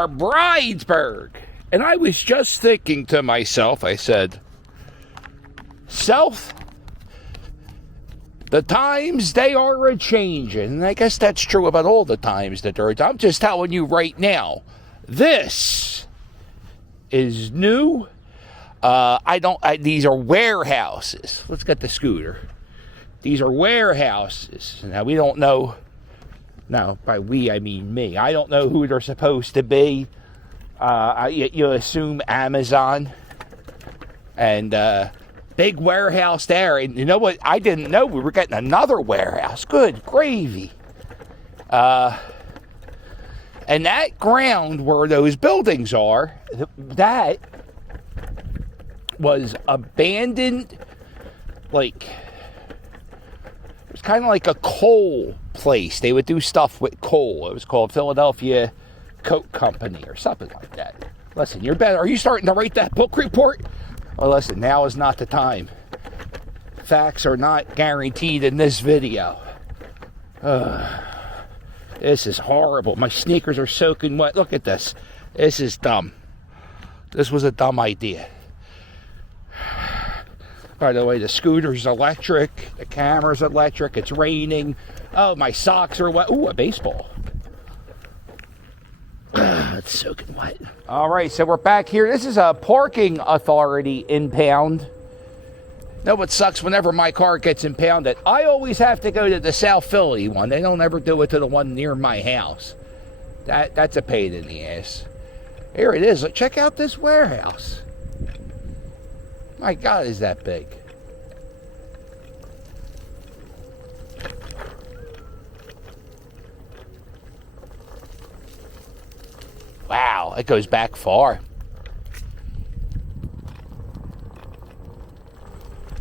are Bridesburg. And I was just thinking to myself, I said, Self, the times, they are a-changing. And I guess that's true about all the times that they're. I'm just telling you right now, this is new. These are warehouses. Let's get the scooter. These are warehouses. Now, we don't know. Now, by we, I mean me. I don't know who they're supposed to be. You assume Amazon. And, big warehouse there. And you know what? I didn't know we were getting another warehouse. Good gravy. And that ground where those buildings are, that was abandoned, like, it was kind of like a coal place. They would do stuff with coal. It was called Philadelphia Coke Company or something like that. Listen, you're better. Are you starting to write that book report? Well, listen, now is not the time. Facts are not guaranteed in this video. This is horrible. My sneakers are soaking wet. Look at this. This is dumb. This was a dumb idea. By the way, the scooter's electric. The camera's electric. It's raining. Oh, my socks are wet. Ooh, a baseball. It's soaking wet. All right, so we're back here. This is a parking authority impound. No, what sucks whenever my car gets impounded, I always have to go to the South Philly one. They don't ever do it to the one near my house. That's a pain in the ass. Here it is. Check out this warehouse. My God, is that big? Wow, it goes back far.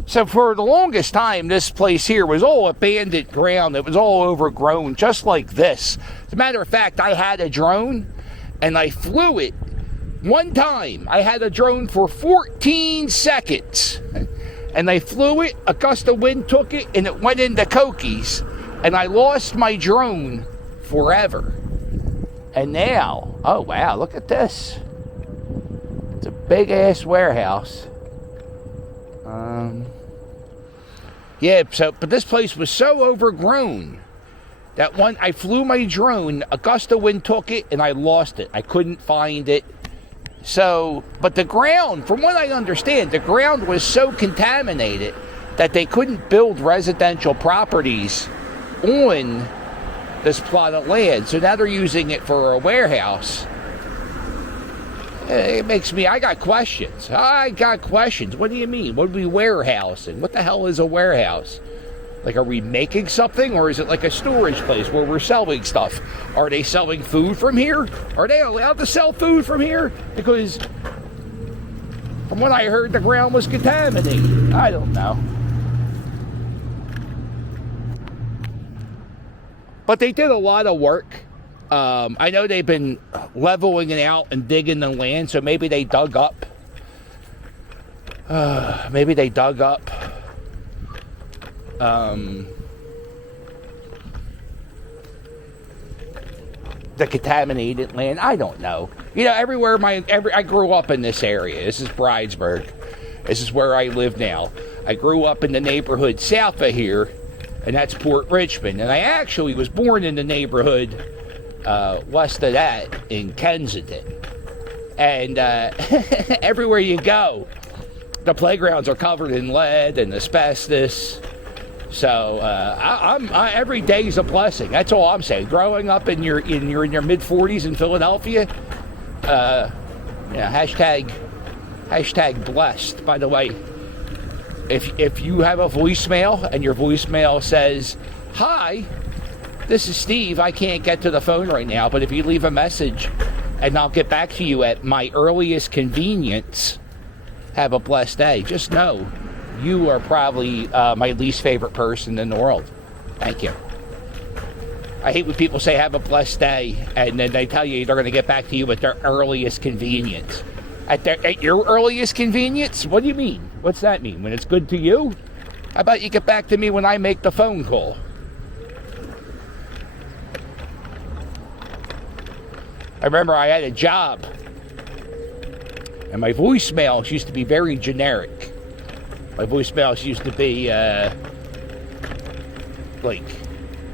So for the longest time, this place here was all abandoned ground. It was all overgrown, just like this. As a matter of fact, I had a drone, and I flew it one time. I had a drone for 14 seconds, and I flew it. A gust of wind took it, and it went into Cokies, and I lost my drone forever. And now, oh wow, look at this. It's a big-ass warehouse. Yeah, but this place was so overgrown that I flew my drone, a gust of wind took it, and I lost it. I couldn't find it. So, but the ground, from what I understand, the ground was so contaminated that they couldn't build residential properties on this plot of land. So now they're using it for a warehouse. It makes me, I got questions. What do you mean? What are we warehousing? What the hell is a warehouse? Like, are we making something, or is it like a storage place where we're selling stuff? Are they selling food from here? Are they allowed to sell food from here? Because from what I heard, the ground was contaminated. I don't know. But they did a lot of work. I know they've been leveling it out and digging the land, so maybe they dug up. The contaminated land. I don't know. You know, I grew up in this area. This is Bridesburg. This is where I live now. I grew up in the neighborhood south of here, and that's Port Richmond. And I actually was born in the neighborhood west of that in Kensington. And everywhere you go, the playgrounds are covered in lead and asbestos. So every day is a blessing. That's all I'm saying. Growing up in your mid-40s in Philadelphia, hashtag blessed. By the way, if you have a voicemail and your voicemail says, "Hi, this is Steve. I can't get to the phone right now, but if you leave a message and I'll get back to you at my earliest convenience, have a blessed day." Just know you are probably my least favorite person in the world. Thank you. I hate when people say have a blessed day and then they tell you they're going to get back to you at their earliest convenience. At your earliest convenience? What do you mean? What's that mean? When it's good to you? How about you get back to me when I make the phone call? I remember I had a job, and my voicemails used to be very generic. My voicemails used to be like,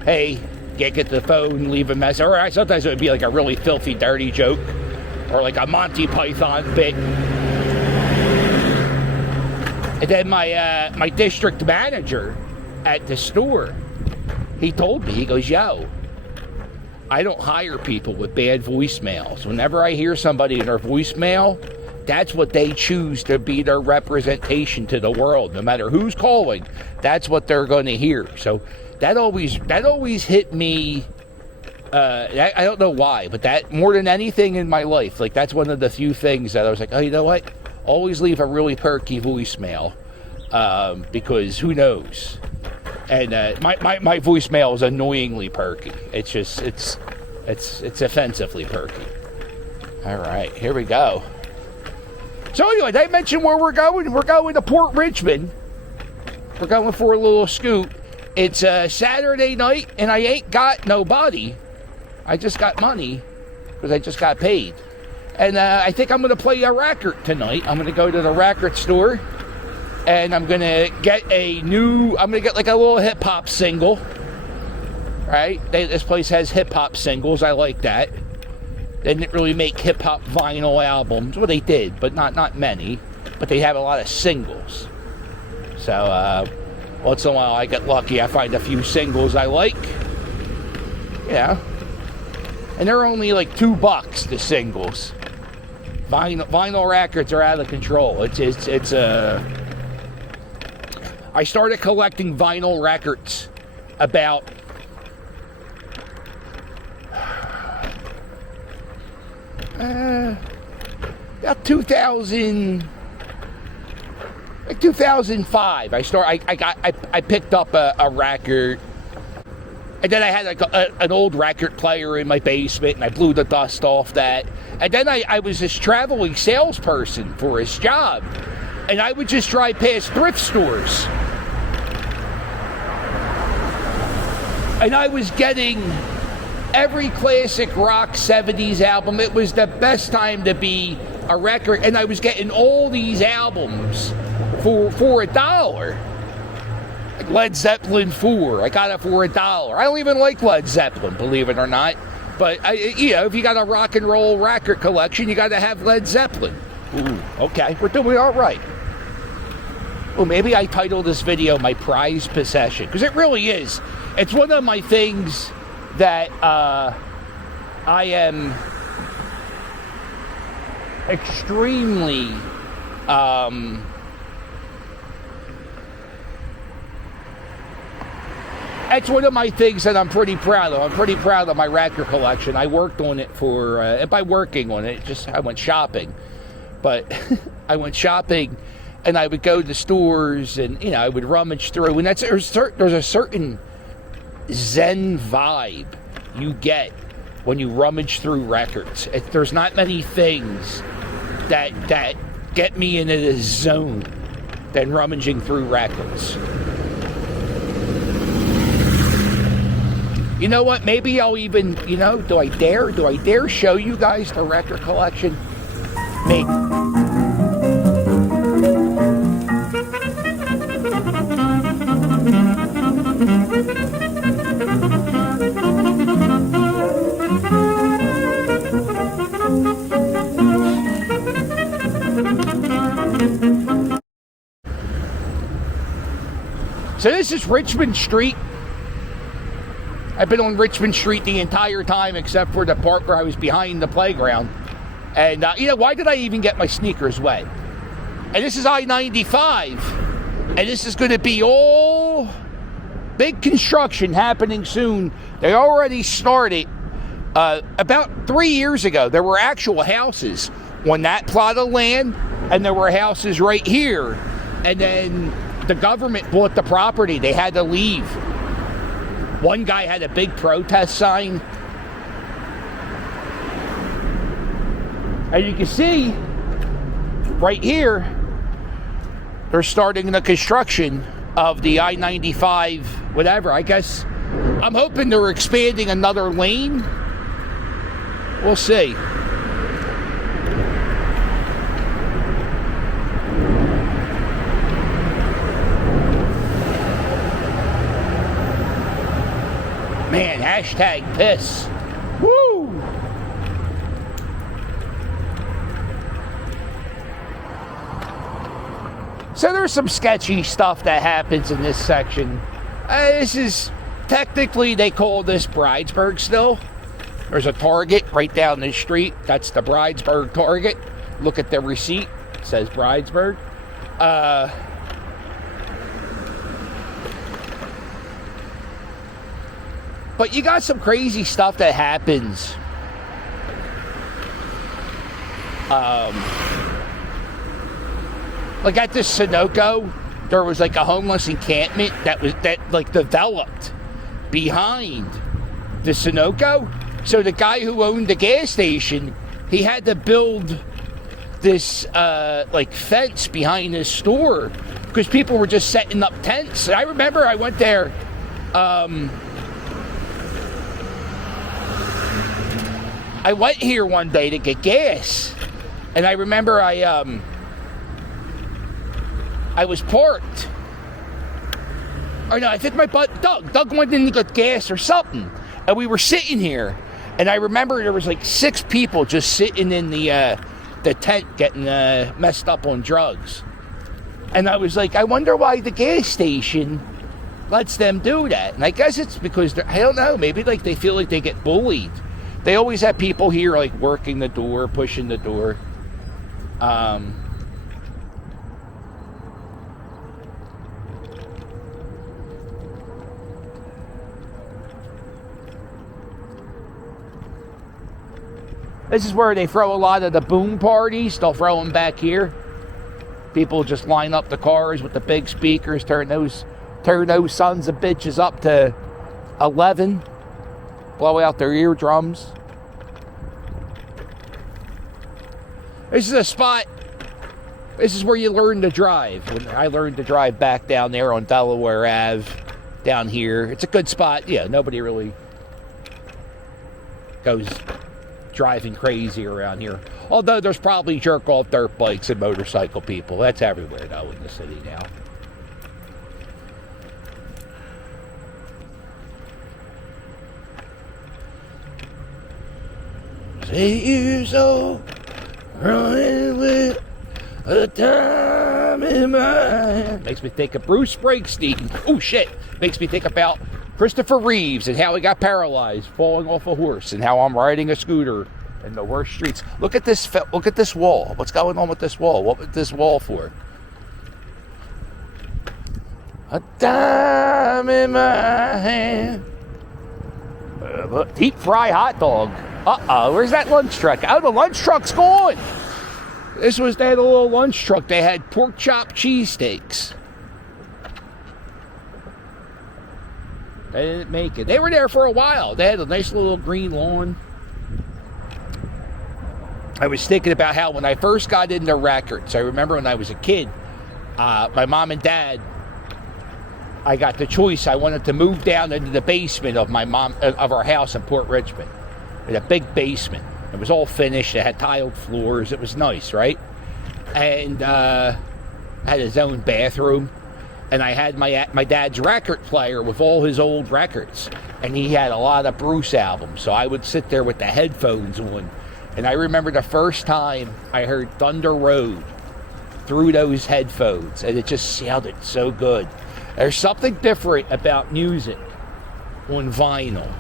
hey, get the phone, leave a message. Or sometimes it would be like a really filthy, dirty joke, or like a Monty Python bit. And then my district manager at the store, he told me, he goes, yo, I don't hire people with bad voicemails. Whenever I hear somebody in their voicemail, that's what they choose to be their representation to the world. No matter who's calling, that's what they're going to hear. So that always hit me. I don't know why, but that more than anything in my life, like that's one of the few things that I was like, oh, you know what? Always leave a really perky voicemail, because who knows? And my voicemail is annoyingly perky. It's just it's offensively perky. All right, here we go. So anyway, did I mention where we're going? We're going to Port Richmond. We're going for a little scoot. It's a Saturday night, and I ain't got nobody. I just got money because I just got paid. And I think I'm going to play a record tonight. I'm going to go to the record store, and I'm going to get like a little hip-hop single. Right? This place has hip-hop singles. I like that. They didn't really make hip-hop vinyl albums. Well, they did, but not many. But they have a lot of singles. So, once in a while I get lucky. I find a few singles I like. Yeah. And they're only like $2, the singles. Vinyl records are out of control. I started collecting vinyl records about 2005. I picked up a record, and then I had like an old record player in my basement, and I blew the dust off that. And then I was this traveling salesperson for his job, and I would just drive past thrift stores, and I was getting every classic rock 70s album. It was the best time to be a record, and I was getting all these albums for $1. Like Led Zeppelin 4, I got it for $1. I don't even like Led Zeppelin, believe it or not. But if you got a rock and roll record collection, you got to have Led Zeppelin. Ooh, okay, we're doing all right. Well, maybe I titled this video "My Prized Possession" because it really is. It's one of my things that I am extremely it's one of my things that I'm pretty proud of. I'm pretty proud of my record collection. I worked on it and by working on it, I went shopping. But I went shopping, and I would go to stores, and I would rummage through, and there's a certain zen vibe you get when you rummage through records. There's not many things that get me into the zone than rummaging through records. You know what? Maybe I'll even, do I dare show you guys the record collection? Maybe. So this is Richmond Street. I've been on Richmond Street the entire time except for the part where I was behind the playground. And, why did I even get my sneakers wet? And this is I-95. And this is going to be all big construction happening soon. They already started. About 3 years ago, there were actual houses on that plot of land. And there were houses right here. And then the government bought the property. They had to leave. One guy had a big protest sign. As you can see, right here, they're starting the construction of the I-95, whatever. I guess I'm hoping they're expanding another lane. We'll see. Man, hashtag piss. Woo! So there's some sketchy stuff that happens in this section. This is, technically they call this Bridesburg still. There's a Target right down the street. That's the Bridesburg Target. Look at the receipt. It says Bridesburg. But you got some crazy stuff that happens. Like at this Sunoco, there was like a homeless encampment that developed behind the Sunoco. So the guy who owned the gas station, he had to build this fence behind his store because people were just setting up tents. And I remember I went there. I went here one day to get gas, and I remember I was parked. Or no, I think Doug went in to get gas or something, and we were sitting here, and I remember there was like 6 people just sitting in the tent getting messed up on drugs, and I was like, I wonder why the gas station lets them do that. And I guess it's because I don't know, maybe like they feel like they get bullied. They always have people here like working the door, pushing the door. This is where they throw a lot of the boom parties. They'll throw them back here. People just line up the cars with the big speakers, turn those sons of bitches up to 11. Blow out their eardrums. This is a spot. This is where you learn to drive. When I learned to drive back down there on Delaware Ave, down here. It's a good spot. Yeah, nobody really goes driving crazy around here. Although there's probably jerk-off dirt bikes and motorcycle people. That's everywhere, though, in the city now. Years old, running with a time in mind. Makes me think of Bruce Springsteen. Oh shit! Makes me think about Christopher Reeves and how he got paralyzed falling off a horse, and how I'm riding a scooter in the worst streets. Look at this. Look at this wall. What's going on with this wall? What was this wall for? A dime in my hand. Deep fry hot dog. Uh-oh, where's that lunch truck? Oh, the lunch truck's gone. They had a little lunch truck. They had pork chop cheesesteaks. They didn't make it. They were there for a while. They had a nice little green lawn. I was thinking about how when I first got into records, I remember when I was a kid, my mom and dad, I got the choice. I wanted to move down into the basement of of our house in Port Richmond. In a big basement. It was all finished. It had tiled floors. It was nice, right? And had his own bathroom. And I had my dad's record player with all his old records. And he had a lot of Bruce albums. So I would sit there with the headphones on. And I remember the first time I heard Thunder Road through those headphones. And it just sounded so good. There's something different about music on vinyl.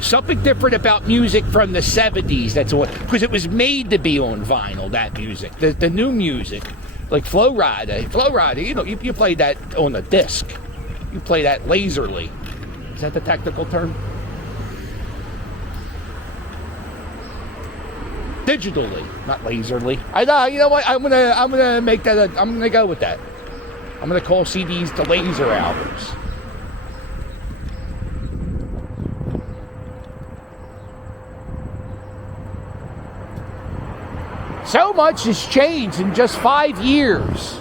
Something different about music from the 70s. That's what, because it was made to be on vinyl, that music. The new music, like Flow Rider, you play that on a disc. You play that laserly. Is that the technical term? Digitally, not laserly. I know. You know what? I'm gonna make that. I'm gonna go with that. I'm gonna call CDs the laser albums. So much has changed in just 5 years.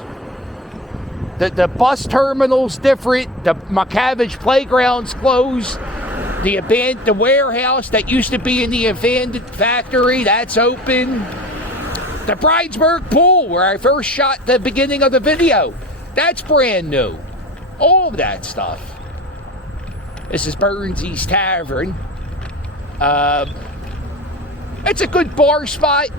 The bus terminal's different. The McCavish playground's closed. The warehouse that used to be in the abandoned factory, that's open. The Bridesburg pool, where I first shot the beginning of the video, that's brand new. All of that stuff. This is Burnsy's Tavern. It's a good bar spot.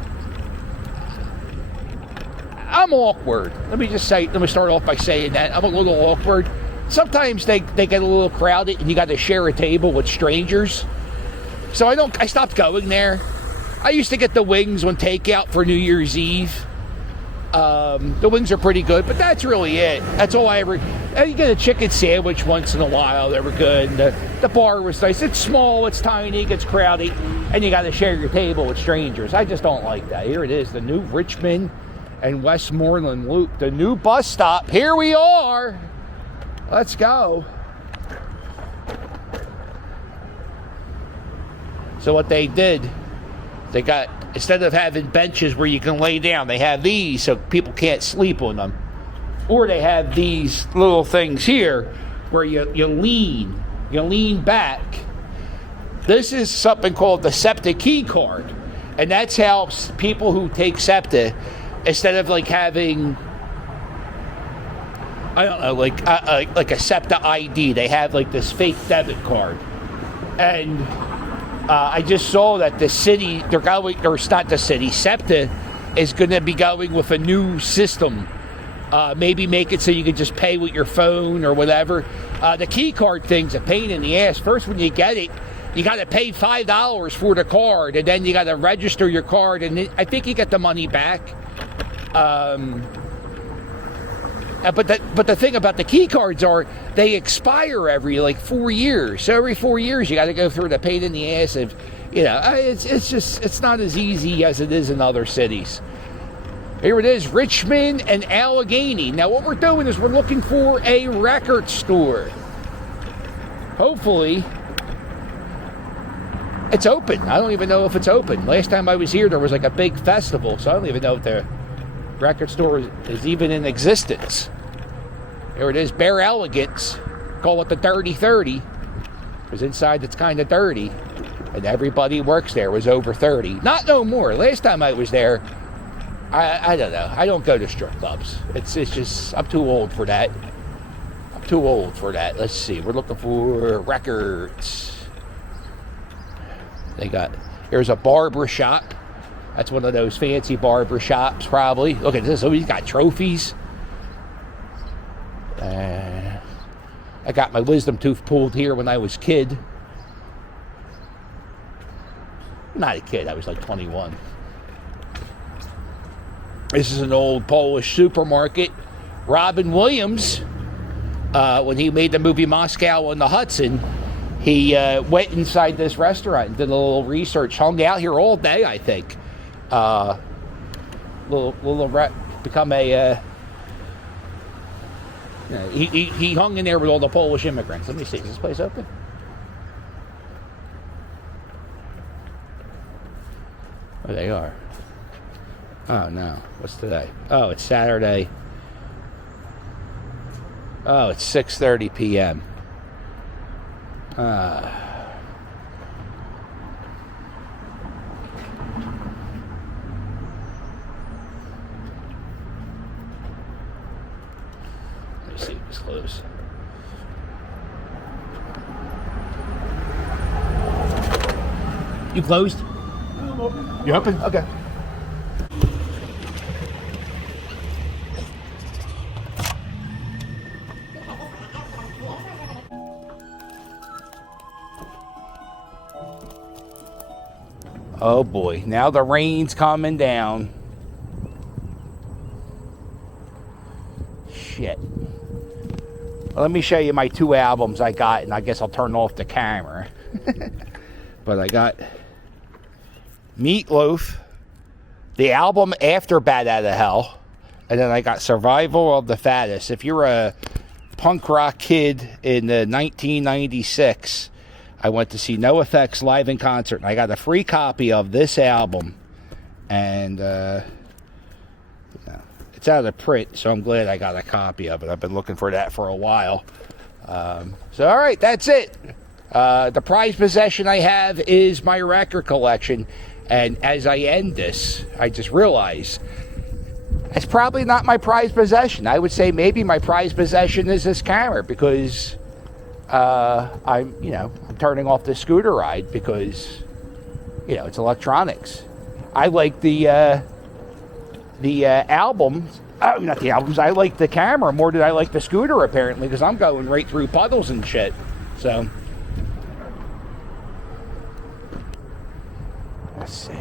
I'm awkward. Let me start off by saying that. I'm a little awkward. Sometimes they get a little crowded and you got to share a table with strangers. So I stopped going there. I used to get the wings on takeout for New Year's Eve. The wings are pretty good, but that's really it. That's all I ever... You get a chicken sandwich once in a while. They were good. The bar was nice. It's small, it's tiny, it gets crowded, and you got to share your table with strangers. I just don't like that. Here it is, the new Richmond and Westmoreland Loop. The new bus stop. Here we are. Let's go. So what they did, they got... Instead of having benches where you can lay down, they have these so people can't sleep on them. Or they have these little things here where you lean back. This is something called the SEPTA key card. And that's how people who take SEPTA, instead of like having, I don't know, like a SEPTA ID, they have like this fake debit card. And I just saw that the city, SEPTA is going to be going with a new system. Maybe make it so you can just pay with your phone or whatever. The key card thing's a pain in the ass. First, when you get it, you got to pay $5 for the card, and then you got to register your card, and I think you get the money back. But the thing about the key cards are they expire every 4 years. So every 4 years you got to go through the pain in the ass of, it's not as easy as it is in other cities. Here it is, Richmond and Allegheny. Now what we're doing is we're looking for a record store. Hopefully it's open. I don't even know if it's open. Last time I was here there was like a big festival, so I don't even know if the record store is even in existence. Here it is, Bare Elegance. Call it the Dirty 30, because inside it's kind of dirty, and everybody works there was over 30. Not no more. Last time I was there, I don't know. I don't go to strip clubs. It's just, I'm too old for that. Let's see. We're looking for records. Here's a barber shop. That's one of those fancy barber shops, probably. Look at this. Oh, he's got trophies. I got my wisdom tooth pulled here when I was a kid. Not a kid. I was like 21. This is an old Polish supermarket. Robin Williams, when he made the movie Moscow on the Hudson, he went inside this restaurant and did a little research. Hung out here all day, I think. Become a... he hung in there with all the Polish immigrants. Let me see. Is this place open? Oh, they are. Oh, no. What's today? Oh, it's Saturday. Oh, it's 6:30 p.m. Let me see if it's closed. You closed? I'm open. You open? Okay. Oh boy, now the rain's coming down. Shit. Well, let me show you my 2 albums I got, and I guess I'll turn off the camera. But I got Meatloaf, the album after Bat Out of Hell, and then I got Survival of the Fattest. If you're a punk rock kid in 1996, I went to see NoFX live in concert, and I got a free copy of this album, and it's out of print, so I'm glad I got a copy of it. I've been looking for that for a while. So, all right, that's it. The prized possession I have is my record collection. And as I end this, I just realized it's probably not my prized possession. I would say maybe my prized possession is this camera, because I'm turning off the scooter ride because, it's electronics. I like the albums. Not the albums. I like the camera more than I like the scooter, apparently, because I'm going right through puddles and shit. So, let's see.